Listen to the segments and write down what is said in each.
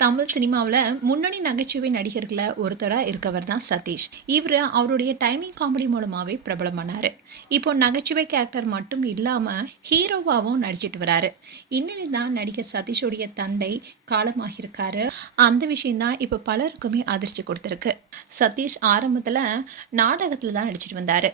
தமிழ் சினிமாவுல முன்னணி நகைச்சுவை நடிகர்கள ஒருத்தரா இருக்கவர் தான் சதீஷ். இவரு அவருடைய டைமிங் காமெடி மூலமாவே பிரபலமானாரு. இப்போ நகைச்சுவை கேரக்டர் மட்டும் இல்லாம ஹீரோவாவும் நடிச்சிட்டு வராரு. இன்னும் தான் நடிகர் சதீஷோடைய தந்தை காலமாகியிருக்காரு. அந்த விஷயம் தான் இப்போ பலருக்குமே அதிர்ச்சி கொடுத்திருக்கு. சதீஷ் ஆரம்பத்துல நாடகத்துல தான் நடிச்சிட்டு வந்தாரு.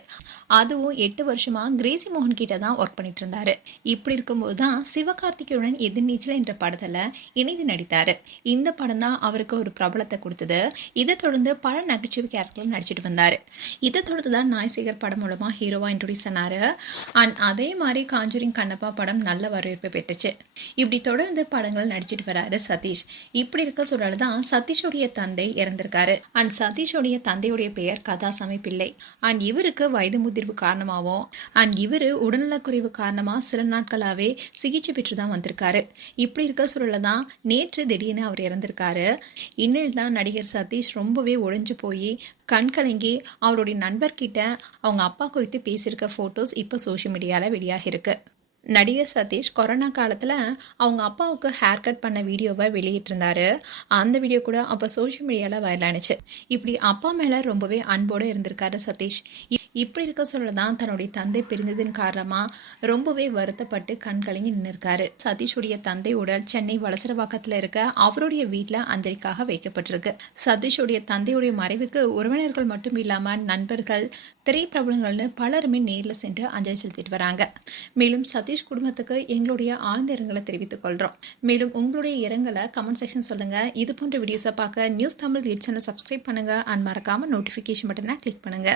அதுவும் 8 வருஷமா கிரேசி மோகன் கிட்ட தான் ஒர்க் பண்ணிட்டு இருந்தாரு. இப்படி இருக்கும்போது தான் சிவகார்த்திகேயனுடன் எதிர்நீச்சல் என்ற படத்துல இணைந்து நடித்தாரு. இந்த படம் தான் அவருக்கு ஒரு பிரபலத்தை கொடுத்தது. இதை தொடர்ந்து பல நகைச்சுவை கேரக்டர்ல நடிச்சிட்டு வந்தாரு. இதை தொடர்ந்து தான் நாய்சேகர் படம் மூலமா ஹீரோவா இன்ட்ரோடியூஸ் ஆனாரு. அண்ட் அதே மாதிரி காஞ்சூரிங் கண்ணப்பா படம் நல்ல வரவேற்பு பெற்றுச்சு. இப்படி தொடர்ந்து படங்கள் நடிச்சிட்டு வராரு சதீஷ். இப்படி இருக்க சூழல் தான் சதீஷோடைய தந்தை இறந்திருக்காரு. அண்ட் சதீஷோடைய தந்தையுடைய பெயர் கதாசாமி பிள்ளை. அண்ட் இவருக்கு வயது முதிர்வு காரணமாகவும் அண்ட் இவரு உடல்நலக்குறைவு காரணமா சில நாட்களாவே சிகிச்சை பெற்று தான் வந்திருக்காரு. இப்படி இருக்க சூழல தான் நேற்று திடீர்னு அவர் இறந்திருக்காரு. இன்னும் தான் நடிகர் சதீஷ் ரொம்பவே ஒழிஞ்சு போய் கண் கலங்கி அவருடைய நண்பர்கிட்ட அவங்க அப்பா குறித்து பேசியிருக்க ஃபோட்டோஸ் இப்போ சோஷியல் மீடியாவில் வெளியாகி இருக்கு. நடிகர் சதீஷ் கொரோனா காலத்தில் அவங்க அப்பாவுக்கு ஹேர் கட் பண்ண வீடியோவை வெளியிட்டிருந்தாரு. அந்த வீடியோ கூட அப்போ சோஷியல் மீடியாவில் வைரலானுச்சு. இப்படி அப்பா மேலே ரொம்பவே அன்போடு இருந்திருக்காரு சதீஷ். இப்படி இருக்க சொல்ல தான் தன்னுடைய தந்தை பிரிந்ததின் காரணமாக ரொம்பவே வருத்தப்பட்டு கண் கலங்கி நின்றுருக்காரு. சதீஷுடைய தந்தை உடல் சென்னை வலசரவாக்கத்தில் இருக்க அவருடைய வீட்டில் அஞ்சலிக்காக வைக்கப்பட்டிருக்கு. சதீஷுடைய தந்தையுடைய மறைவுக்கு உறவினர்கள் மட்டும் இல்லாமல் நண்பர்கள், திரைப்பிரபலங்கள்னு பலருமே நேரில் சென்று அஞ்சலி செலுத்திட்டு வராங்க. மேலும் சதீஷ் குடும்பத்துக்கு எங்களுடைய ஆழ்ந்த இரங்கலை தெரிவித்துக் கொள்கிறோம். மேலும் உங்களுடைய இரங்கலை கமெண்ட் செக்ஷன் சொல்லுங்க. இது போன்ற வீடியோஸை பார்க்க news Tamil lead channel subscribe பண்ணுங்க அண்ட் மறக்காம நோட்டிஃபிகேஷன் பட்டனை கிளிக் பண்ணுங்க.